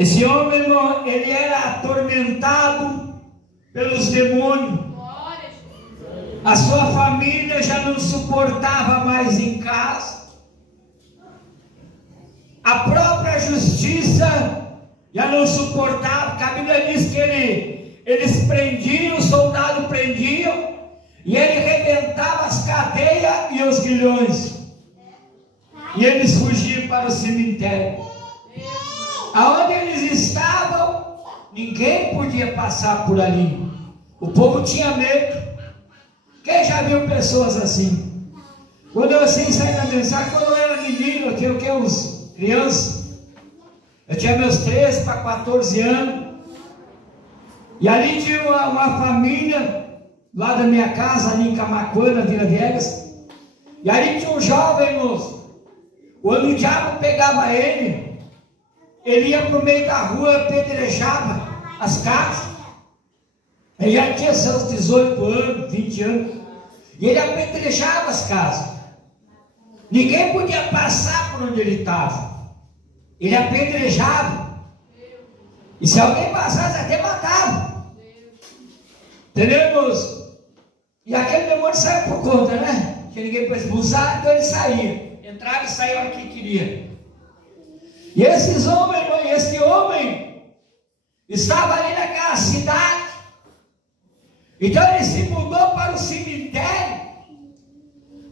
Esse homem, irmão, ele era atormentado pelos demônios. A sua família já não suportava mais em casa. A própria justiça já não suportava, porque a Bíblia diz que eles prendiam, os soldados prendiam, e ele rebentava as cadeias e os grilhões, e eles fugiam para o cemitério. Aonde eles estavam, ninguém podia passar por ali. O povo tinha medo. Quem já viu pessoas assim? Quando eu assim saí da mensagem, quando eu era menino, uns crianças, eu tinha meus 13 para 14 anos, e ali tinha uma família, lá da minha casa, ali em Camaquana, Vila Viegas, e ali tinha um jovem, moço. Quando o diabo pegava ele ia para o meio da rua, apedrejava as casas. Ele já tinha seus 18 anos, 20 anos, e ele apedrejava as casas. Ninguém podia passar por onde ele estava. Ele apedrejava. E se alguém passasse, até matava. Entendemos? E aquele demônio saiu por conta, né? Que ninguém podia expulsar, então ele saía. Entrava e saía a hora que queria. E esse homem estava ali naquela cidade. Então ele se mudou para o cemitério.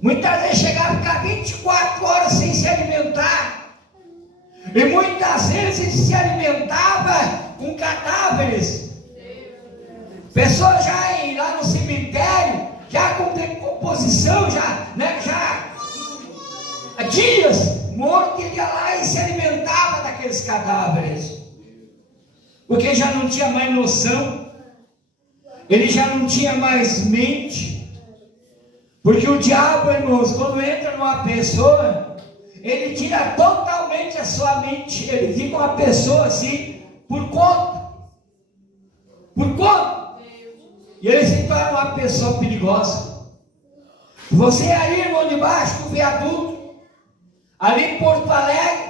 Muitas vezes chegava a ficar 24 horas sem se alimentar. E muitas vezes ele se alimentava com cadáveres. Pessoas já lá no cemitério, já com decomposição, já há dias morto, ele ia lá e se alimentava daqueles cadáveres. Porque já não tinha mais noção. Ele já não tinha mais mente. Porque o diabo, irmãos, quando entra numa pessoa, ele tira totalmente a sua mente. Ele fica uma pessoa assim, por conta. Por conta. E ele se torna uma pessoa perigosa. Você aí, irmão, debaixo do viaduto, ali em Porto Alegre,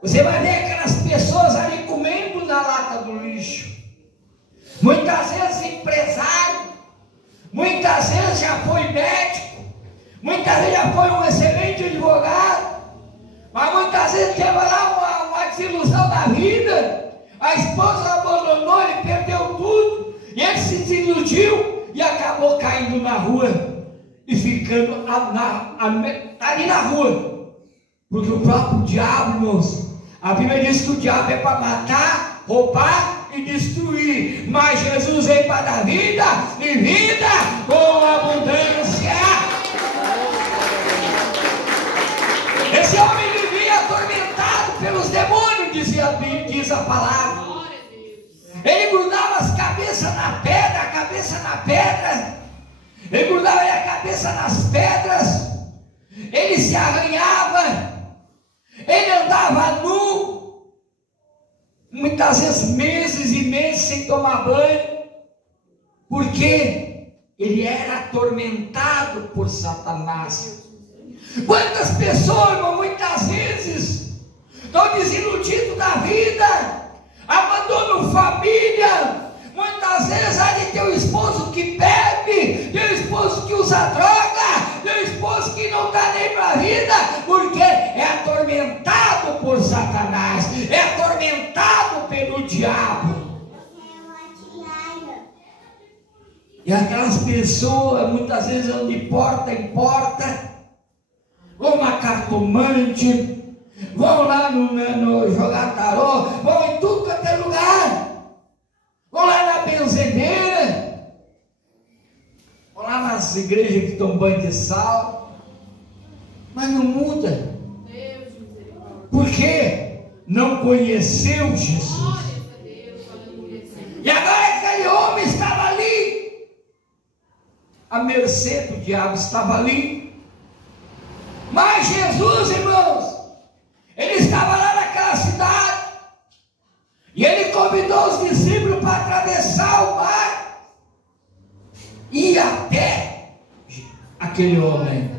você vai ver aquelas pessoas ali comendo na lata do lixo. Muitas vezes empresário, muitas vezes já foi médico, muitas vezes já foi um excelente advogado, mas muitas vezes teve lá uma desilusão da vida. A esposa abandonou, ele perdeu tudo, e ele se desiludiu e acabou caindo na rua e ficando ali na rua. Porque o próprio diabo, irmãos, a Bíblia diz que o diabo é para matar, roubar e destruir, mas Jesus veio para dar vida e vida com abundância. Esse homem vivia atormentado pelos demônios, diz a palavra. Ele grudava as cabeças na pedra, a cabeça na pedra, ele grudava a cabeça nas pedras, ele se arranhava, ele andava nu, muitas vezes meses e meses sem tomar banho, porque ele era atormentado por Satanás. Quantas pessoas, irmão, muitas vezes estão desiludidos da vida, abandonam família. Muitas vezes ali tem o esposo que bebe, tem o esposo que usa droga, tem o esposo que não está nem para a vida, porque é atormentado por Satanás, é atormentado pelo diabo. E aquelas pessoas muitas vezes vão de porta em porta, vão na cartomante, vão lá no jogar tarô, vão em tudo quanto é lugar, vão lá na benzedeira, vão lá nas igrejas que estão banho de sal, mas não muda. Por quê? Não conheceu Jesus. E agora aquele homem estava ali, à mercê do diabo, estava ali. Mas Jesus, irmãos, ele estava lá naquela cidade, e ele convidou os discípulos para atravessar o mar e ir até aquele homem.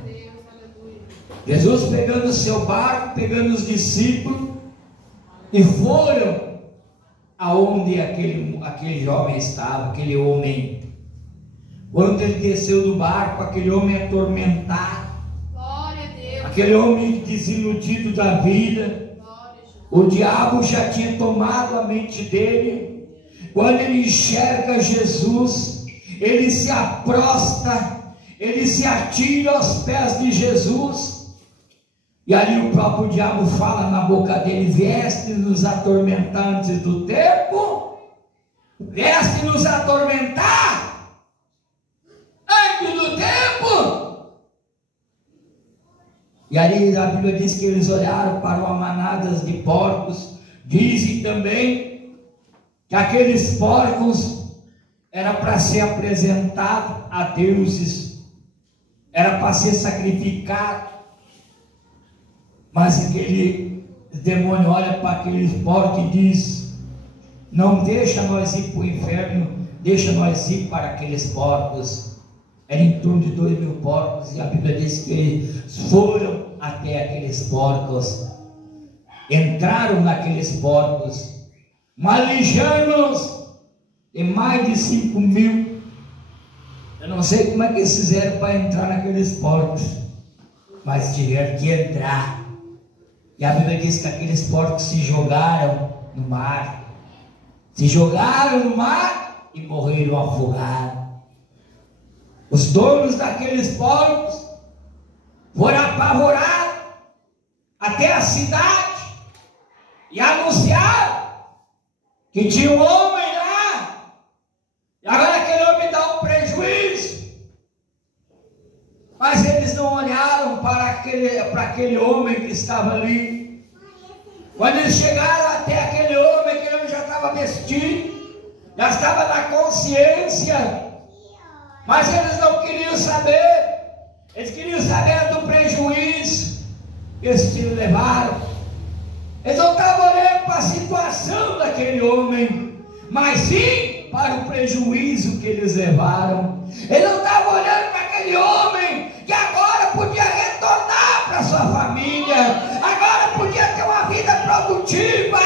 Jesus pegando o seu barco, pegando os discípulos, e foram aonde aquele jovem estava, aquele homem. Quando ele desceu do barco, aquele homem atormentado, Glória a Deus. aquele homem desiludido da vida, o diabo já tinha tomado a mente dele. Quando ele enxerga Jesus, ele se aprosta, ele se atira aos pés de Jesus, e ali o próprio diabo fala na boca dele: vieste nos atormentar antes do tempo? Vieste nos atormentar antes do tempo? E ali a Bíblia diz que eles olharam para uma manada de porcos. Dizem também que aqueles porcos era para ser apresentado a deuses, era para ser sacrificado. Mas aquele demônio olha para aqueles porcos e diz: não deixa nós ir para o inferno, deixa nós ir para aqueles porcos. Era em torno de 2.000 porcos, e a Bíblia diz que eles foram até aqueles porcos, entraram naqueles porcos, malijando-os, e mais de 5.000. Eu não sei como é que eles fizeram para entrar naqueles porcos, mas tiveram que entrar. E a Bíblia diz que aqueles porcos se jogaram no mar, se jogaram no mar e morreram afogados. Os donos daqueles porcos foram apavorados até a cidade e anunciaram que tinha um homem lá, e agora aquele homem dá um prejuízo. Mas eles não olharam para aquele homem que estava ali. Quando eles chegaram até aquele homem já estava vestido, já estava na consciência, mas eles não queriam saber. Eles queriam saber do prejuízo que eles levaram. Eles não estavam olhando para a situação daquele homem, mas sim para o prejuízo que eles levaram. Eles não estavam olhando para aquele homem que agora podia retornar para sua família, agora podia ter uma vida produtiva.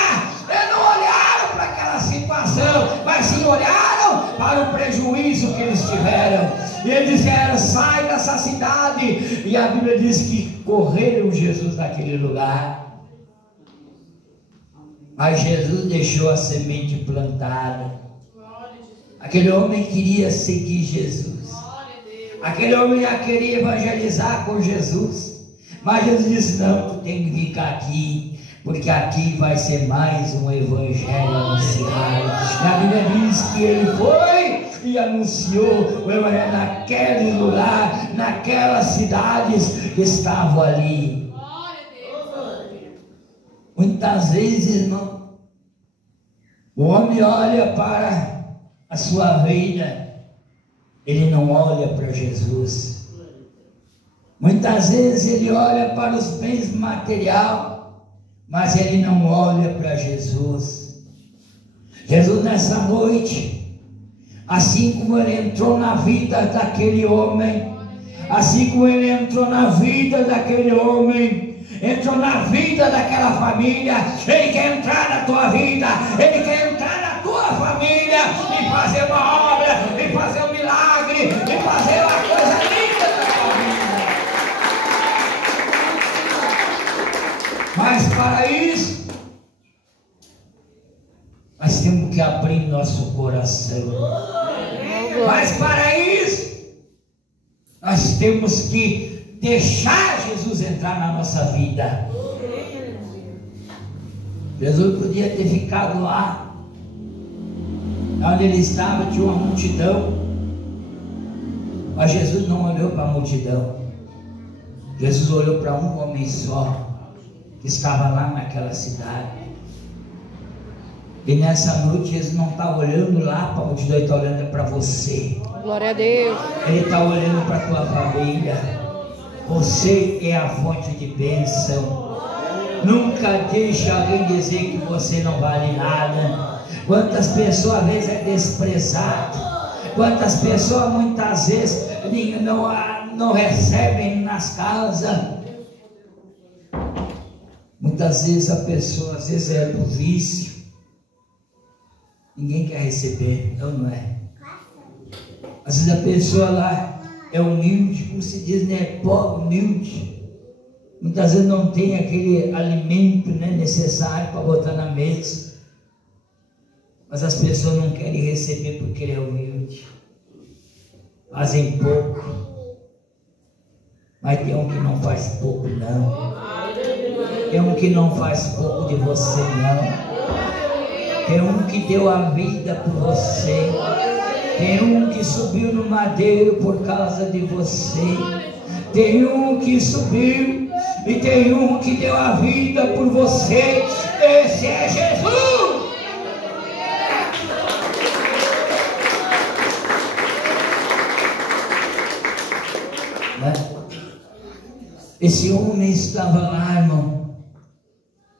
Eles não olharam para aquela situação, mas sim olharam para o prejuízo que eles tiveram. E eles disseram: sai dessa cidade. E a Bíblia diz que correram Jesus daquele lugar. Mas Jesus deixou a semente plantada. Aquele homem queria seguir Jesus. Aquele homem já queria evangelizar com Jesus. Mas Jesus disse: não, tu tem que ficar aqui, porque aqui vai ser mais um evangelho anunciado. A Bíblia diz que ele foi e anunciou o evangelho naquele lugar, naquelas cidades que estavam ali. Muitas vezes, irmão, o homem olha para a sua vida, ele não olha para Jesus. Muitas vezes ele olha para os bens materiais, mas ele não olha para Jesus. Jesus, nessa noite, assim como ele entrou na vida daquele homem, assim como ele entrou na vida daquele homem, entrou na vida daquela família, ele quer entrar na tua vida, ele quer entrar na tua família e fazer uma obra, e fazer um milagre, e fazer uma coisa linda na tua vida. Mas para isso, nós temos que abrir nosso coração. Mas para isso, nós temos que deixar Jesus entrar na nossa vida. Jesus podia ter ficado lá, onde ele estava tinha uma multidão, mas Jesus não olhou para a multidão. Jesus olhou para um homem só, que estava lá naquela cidade. E nessa noite Jesus não está olhando lá para a multidão, ele está olhando para você. Glória a Deus. Ele está olhando para a tua família. Você é a fonte de bênção. Nunca deixe alguém dizer que você não vale nada. Quantas pessoas às vezes é desprezado, quantas pessoas muitas vezes não recebem nas casas. Muitas vezes a pessoa às vezes é do vício, ninguém quer receber, então não é. Às vezes a pessoa lá é humilde, como se diz, né? Pobre, humilde. Muitas vezes não tem aquele alimento, né, necessário para botar na mesa. Mas as pessoas não querem receber porque ele é humilde. Fazem pouco. Mas tem um que não faz pouco, não. Tem um que não faz pouco de você, não. Tem um que deu a vida por você. Tem um que subiu no madeiro por causa de você. Tem um que subiu e tem um que deu a vida por você. Esse é Jesus. Esse homem estava lá, irmão,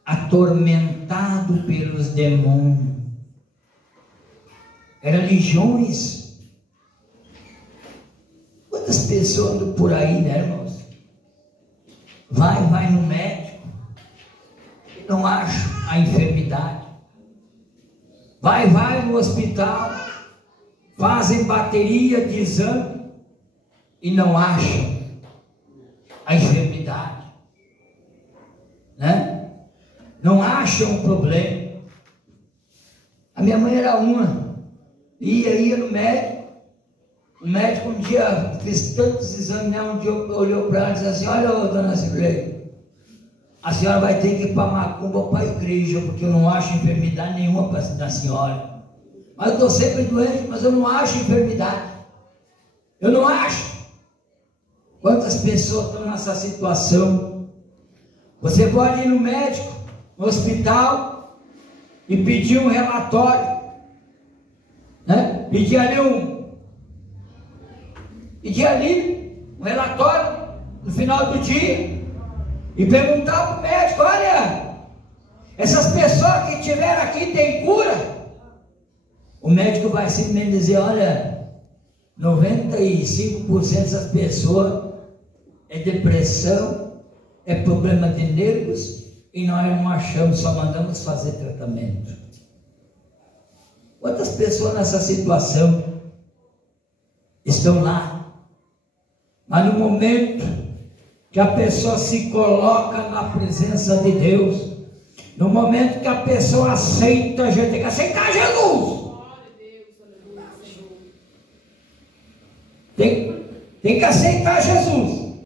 atormentado pelos demônios. Eram legiões. Quantas pessoas andam por aí, né, irmãos? Vai no médico, não acha a enfermidade. Vai no hospital, fazem bateria de exame e não acham a enfermidade, né? Não acham o problema. A minha mãe era uma, ia no médico. O médico um dia fez tantos exames, né? Um dia olhou para ela e disse assim: olha, dona Cirlei, a senhora vai ter que ir para Macumba ou para a igreja, porque eu não acho enfermidade nenhuma da senhora. Mas eu estou sempre doente, mas eu não acho enfermidade. Eu não acho. Quantas pessoas estão nessa situação? Você pode ir no médico, no hospital, e pedir um relatório, né? Pedir ali um relatório no final do dia e perguntar para o médico: olha, essas pessoas que estiveram aqui têm cura? O médico vai simplesmente dizer: olha, 95% dessas pessoas é depressão, é problema de nervos, e nós não achamos, só mandamos fazer tratamento. Quantas pessoas nessa situação estão lá? Mas no momento que a pessoa se coloca na presença de Deus, no momento que a pessoa aceita, a gente tem que aceitar Jesus. Tem que aceitar Jesus.